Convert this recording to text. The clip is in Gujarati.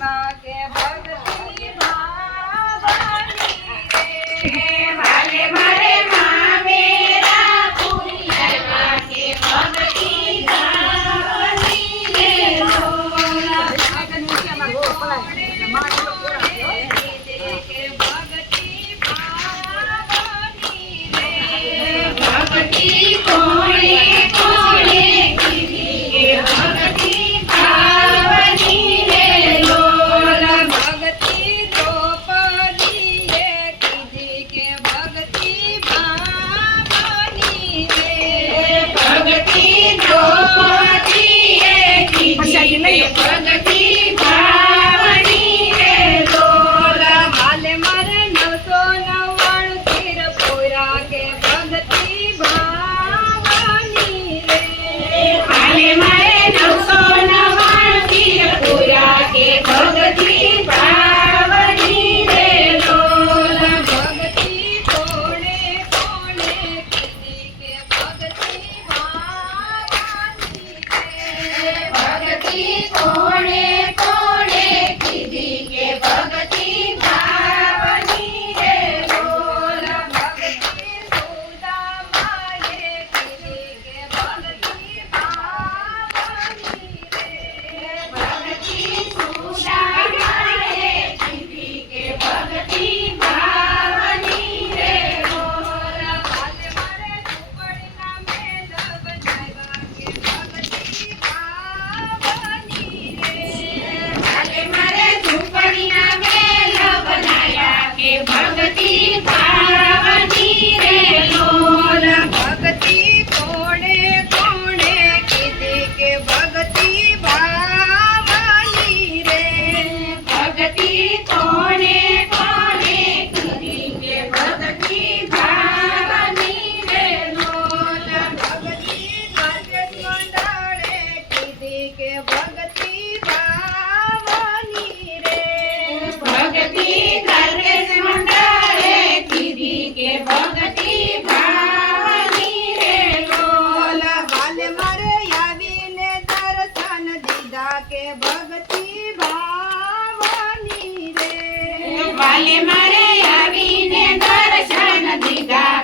કે ભક્તિ ભાવની રે વાલે મારે મામેરા પુનિયા કે ભક્તિ ભાવની રે ભક્તિ કોણે કોણે કીધી કે ભક્તિ ભાવની રે લોલ ભક્તિ દ્રૌપદીએ કીધી કે ભક્તિ ભાવની રે ભક્તિ દ્રૌપદીએ કીધી કે ભક્તિ ભાવની રે લોલ હાલે મારે 999 તીર પૂરા કે ભક્તિ ભાવની રે હાલે મારે 999 તીર પૂરા કે ભક્તિ ભાવની રે લોલ ભક્તિ કોણે કોણે કીધી કે ભક્તિ ભાવની રે ભક્તિ કોણે કોણે કીધી કે ભક્તિ ભાવની રે લોલ ભક્તિ સુદામાએ કીધી કે ભક્તિ ભાવની રે ભક્તિ સુદામાએ કીધી કે ભક્તિ ભાવની રે લોલ હાલે મારે ઝૂંપડીના મેલ બનાવ્યા કે ભક્તિ ભાવની રે હાલે મારે ઝૂંપડીના મેલ બનાયા કે ભક્તિ ભાવની રે લોલ ભક્તિ કોણે કોણે કીધી કે ભક્તિ ભાવની રે ભક્તિ કોણે કોણે કીધી કે ભક્તિ ભાવની રે લોલ ભક્તિ દ્વારકેશ મંડળે કીધી કે ભક્તિ ભાવની રે ભક્તિ દ્વારકેશ મંડળે કીધી કે ભક્તિ ભાવની રે લોલ હાલે મારે આવીને દર્શન દીધા કે ભક્તિ ભાવની રે વાલે મારે આવીને દર્શન દીધા